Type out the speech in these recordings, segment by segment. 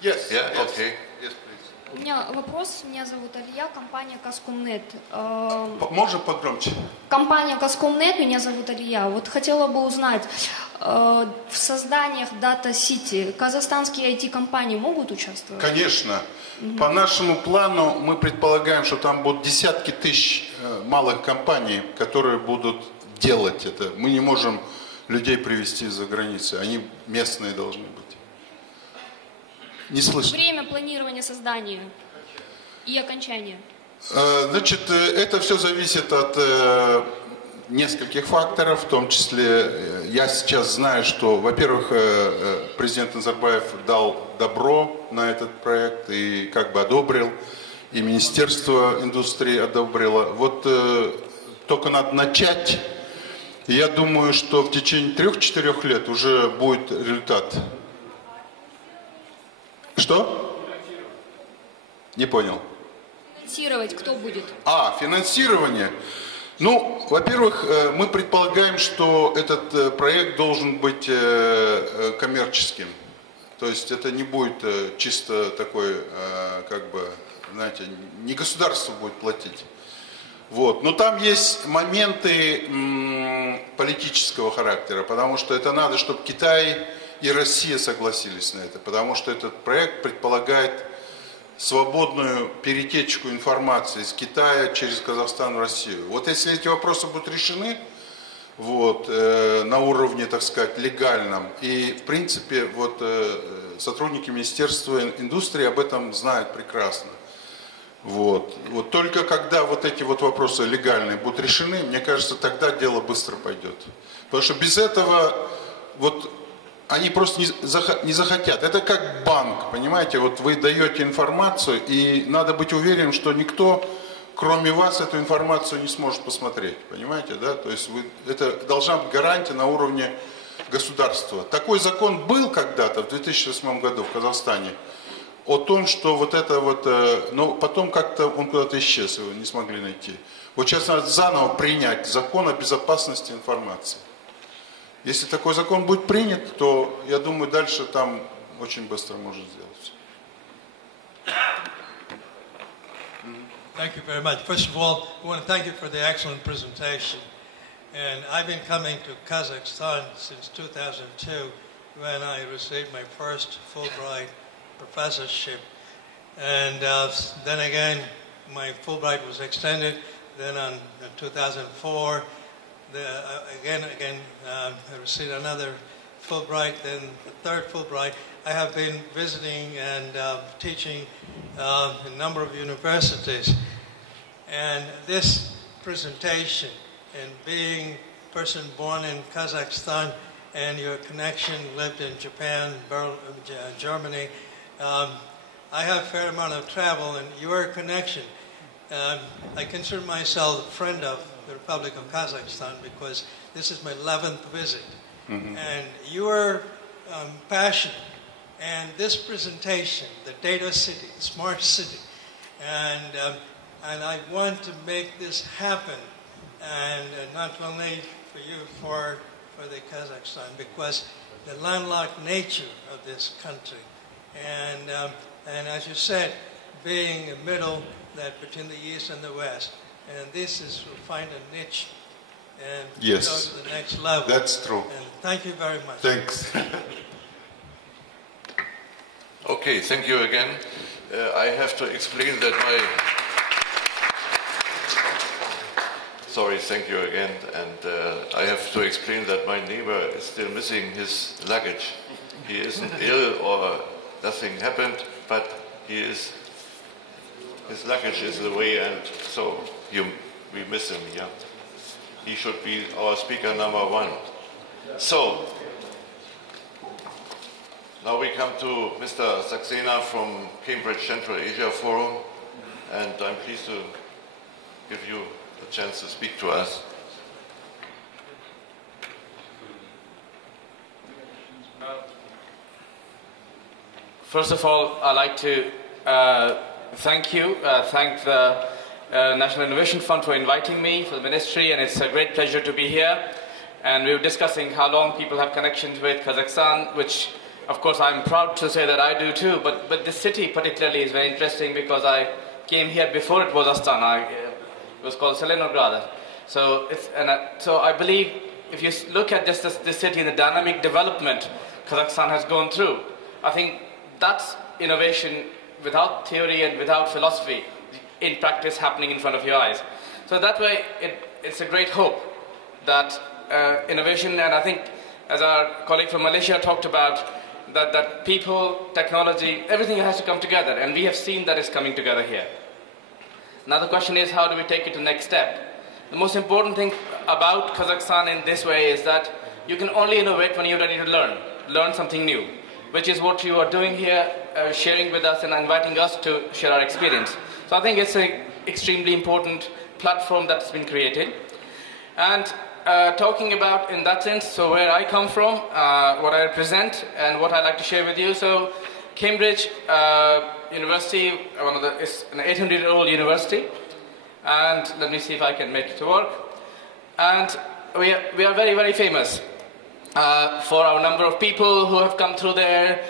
Yes. Yeah. Yes. Okay. Yes, please. У меня вопрос, меня зовут Алия, компания Kaskомnet. Можно погромче? Компания Kaskomnet, меня зовут Алия. Вот хотела бы узнать, в созданиях Data City казахстанские IT-компании могут участвовать? Конечно. По нашему плану мы предполагаем, что там будут десятки тысяч малых компаний, которые будут делать это. Мы не можем людей привезти из-за границы, они местные должны быть. Не слышно. Время планирования создания и окончания. Значит, это все зависит от нескольких факторов, в том числе я сейчас знаю, что, во-первых, президент Назарбаев дал добро на этот проект и как бы одобрил, и Министерство индустрии одобрило. Вот только надо начать, и я думаю, что в течение 3-4 лет уже будет результат. Что? Не понял. Финансировать кто будет? Финансирование. Ну, во-первых, мы предполагаем, что этот проект должен быть коммерческим. То есть это не будет чисто такой, как бы, знаете, не государство будет платить. Вот. Но там есть моменты политического характера, потому что это надо, чтобы Китай и Россия согласились на это, потому что этот проект предполагает свободную перетечку информации из Китая через Казахстан в Россию. Вот если эти вопросы будут решены вот, на уровне, так сказать, легальном, и в принципе вот, сотрудники Министерства индустрии об этом знают прекрасно. Вот. Вот только когда вот эти вот вопросы легальные будут решены, мне кажется, тогда дело быстро пойдет. Потому что без этого вот, они просто не захотят. Это как банк, понимаете? Вот вы даете информацию, и надо быть уверенным, что никто, кроме вас, эту информацию не сможет посмотреть. Понимаете, да? То есть это должна быть гарантия на уровне государства. Такой закон был когда-то, в 2008 году в Казахстане, о том, что вот это вот... Но потом как-то он куда-то исчез, его не смогли найти. Вот сейчас надо заново принять закон о безопасности информации. Если такой закон будет принят, то, я думаю, дальше там очень быстро можно сделать. Thank you very much. First of all, I want to thank you for the excellent presentation. And I've been coming to Kazakhstan since 2002 when I received my first Fulbright professorship. And then again, my Fulbright was extended. Then in 2004, I received another Fulbright, then the third Fulbright. I have been visiting and teaching a number of universities. And this presentation, and being a person born in Kazakhstan and your connection lived in Japan, Germany, I have a fair amount of travel, and your connection, I consider myself a friend of the Republic of Kazakhstan because this is my 11th visit. And your passion and this presentation, the data city, smart city, and I want to make this happen, and not only for you, for the Kazakhstan, because the landlocked nature of this country, and as you said, being a middle that between the East and the West, and this is to find a niche and yes, go to the next level. That's true. And thank you very much. Thanks. Okay, thank you again. I have to explain that my... Sorry, thank you again. And I have to explain that my neighbor is still missing his luggage. He isn't ill or nothing happened, but his luggage is away, and so we miss him, yeah. He should be our speaker number 1. So, now we come to Mr. Saxena from Cambridge Central Asia Forum, and I'm pleased to give you a chance to speak to us. First of all, I'd like to thank the National Innovation Fund for inviting me, for the ministry, and it's a great pleasure to be here. And we were discussing how long people have connections with Kazakhstan, which Of course, I'm proud to say that I do too, but this city particularly is very interesting because I came here before it was Astana. It was called Zelenograd. So, so I believe if you look at just this city and the dynamic development Kazakhstan has gone through, I think that's innovation without theory and without philosophy in practice happening in front of your eyes. So that way, it's a great hope that innovation, and I think as our colleague from Malaysia talked about, that people, technology, everything has to come together, and we have seen that it's coming together here. Now the question is, how do we take it to the next step? The most important thing about Kazakhstan in this way is that you can only innovate when you're ready to learn something new, which is what you are doing here, sharing with us and inviting us to share our experience. So I think it's an extremely important platform that's been created. And talking about, in that sense, so where I come from, what I represent, and what I'd like to share with you. So Cambridge University, it's an 800-year-old university. And let me see if I can make it work. And we are very, very famous for our number of people who have come through there,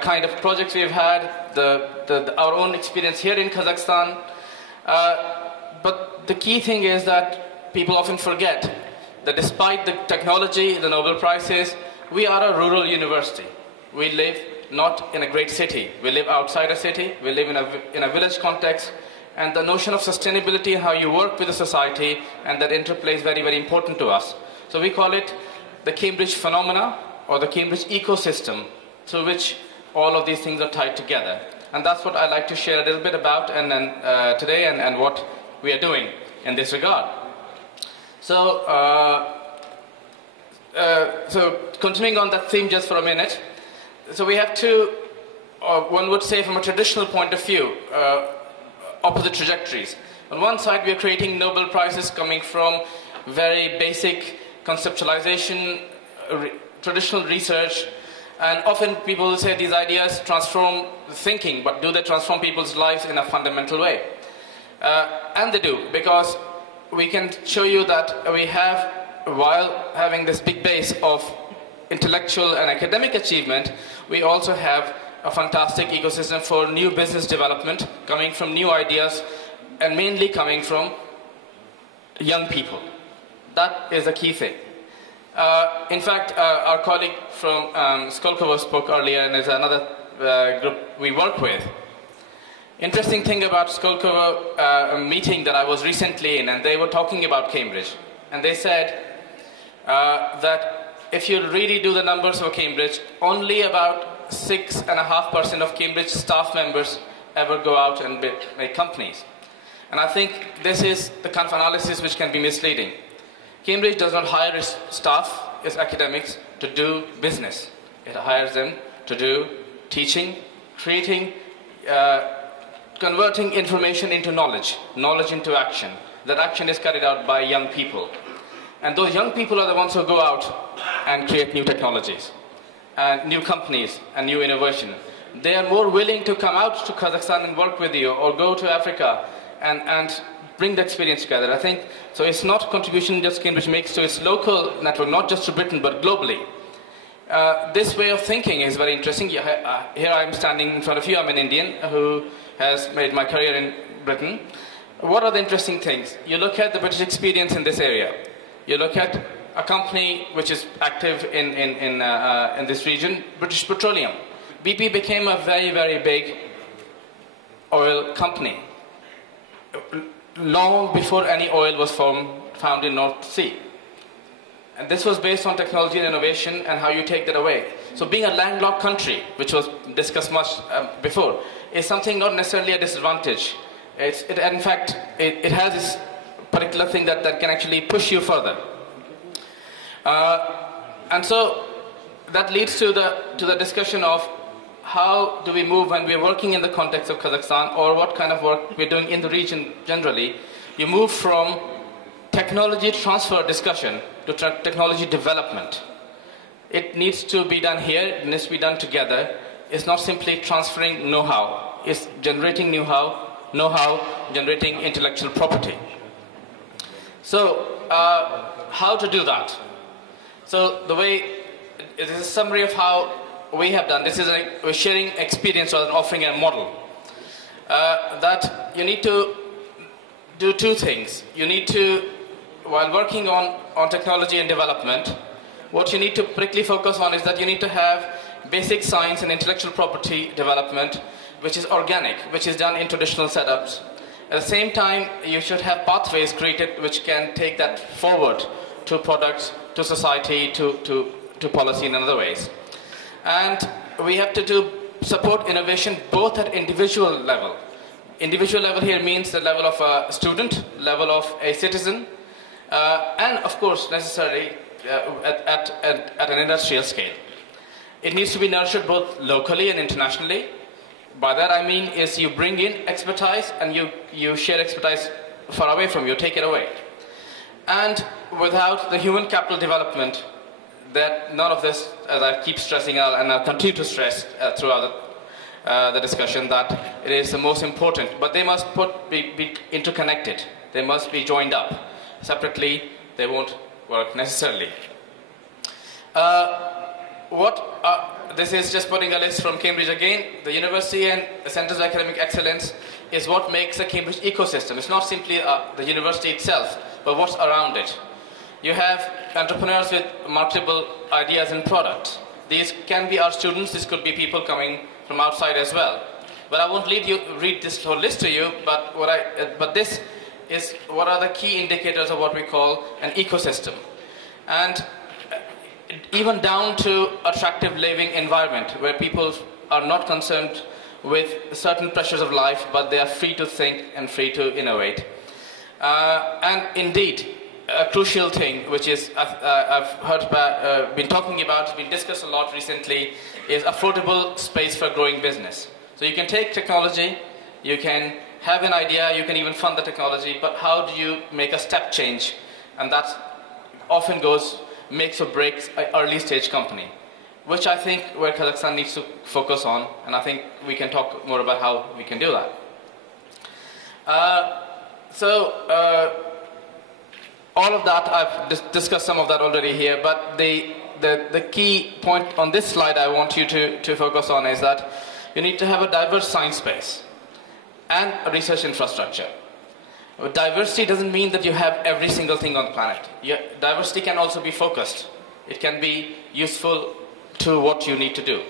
kind of projects we've had, our own experience here in Kazakhstan. But the key thing is that people often forget that despite the technology, the Nobel Prizes, we are a rural university. We live not in a great city. We live outside a city. We live in a village context. And the notion of sustainability and how you work with the society and that interplay is very, very important to us. So we call it the Cambridge phenomena or the Cambridge ecosystem through which all of these things are tied together. And that's what I'd like to share a little bit about today and what we are doing in this regard. So, so continuing on that theme just for a minute. So we have two, one would say from a traditional point of view, opposite trajectories. On one side, we are creating Nobel Prizes coming from very basic conceptualization, traditional research, and often people will say these ideas transform thinking, but do they transform people's lives in a fundamental way? And they do, because we can show you that we have, while having this big base of intellectual and academic achievement, we also have a fantastic ecosystem for new business development coming from new ideas and mainly coming from young people. That is a key thing. In fact, our colleague from Skolkovo spoke earlier, and there's another group we work with. Interesting thing about Skolkovo, a meeting that I was recently in, and they were talking about Cambridge. And they said that if you really do the numbers for Cambridge, only about 6.5% of Cambridge staff members ever go out and make companies. And I think this is the kind of analysis which can be misleading. Cambridge does not hire its staff, its academics, to do business. It hires them to do teaching, creating, converting information into knowledge, knowledge into action. That action is carried out by young people. And those young people are the ones who go out and create new technologies, and new companies, and new innovation. They are more willing to come out to Kazakhstan and work with you, or go to Africa and bring the experience together. I think, so it's not a contribution just Cambridge makes to its local network, not just to Britain, but globally. This way of thinking is very interesting. Here I am standing in front of you. I'm an Indian who has made my career in Britain. What are the interesting things? You look at the British experience in this area. You look at a company which is active in this region, British Petroleum. BP became a very, very big oil company long before any oil was found in North Sea. And this was based on technology and innovation and how you take that away. So being a landlocked country, which was discussed much before, is something not necessarily a disadvantage. In fact, it has this particular thing that can actually push you further. And so that leads to the discussion of how do we move when we're working in the context of Kazakhstan, or what kind of work we're doing in the region generally. You move from technology transfer discussion to technology development. It needs to be done here, it needs to be done together. It's not simply transferring know-how, it's generating know-how, generating intellectual property. So, how to do that? So the way, it is a summary of how we have done, this is we're sharing experience rather than offering a model. That you need to do two things. You need to, while working on technology and development, what you need to particularly focus on is that you need to have basic science and intellectual property development, which is organic, which is done in traditional setups. At the same time, you should have pathways created which can take that forward to products, to society, to policy in other ways. And we have to support innovation both at individual level. Individual level here means the level of a student, level of a citizen, and of course necessarily at an industrial scale. It needs to be nurtured both locally and internationally. By that I mean is you bring in expertise and you share expertise far away from you, take it away. And without the human capital development, that none of this, as I keep stressing out and I'll continue to stress throughout the discussion, that it is the most important, but they must be interconnected. They must be joined up. Separately, they won't work necessarily. This is just putting a list from Cambridge again. The university and the Centres of Academic Excellence is what makes the Cambridge ecosystem. It's not simply the university itself, but what's around it. You have entrepreneurs with marketable ideas and products. These can be our students, this could be people coming from outside as well. But I won't read this whole list to you, but this is what are the key indicators of what we call an ecosystem. And even down to attractive living environment where people are not concerned with certain pressures of life, but they are free to think and free to innovate. And indeed, a crucial thing, which is I've heard been talking about, it's been discussed a lot recently, is affordable space for growing business. So you can take technology, you can have an idea, you can even fund the technology, but how do you make a step change? And that often makes or breaks an early stage company, which I think where Kazakhstan needs to focus on, and I think we can talk more about how we can do that. All of that, I've discussed some of that already here, but the key point on this slide I want you to focus on is that you need to have a diverse science space and a research infrastructure. Diversity doesn't mean that you have every single thing on the planet. Diversity can also be focused. It can be useful to what you need to do,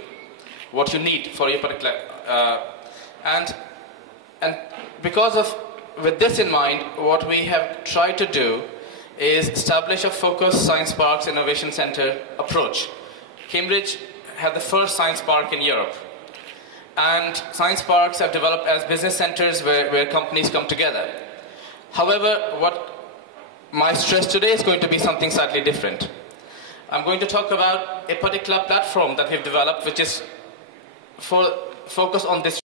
what you need for your particular... and with this in mind, what we have tried to do is establish a focused science parks innovation center approach. Cambridge had the first science park in Europe. And science parks have developed as business centers where companies come together. However, what my stress today is going to be something slightly different. I'm going to talk about a particular platform that we've developed, which is focused on this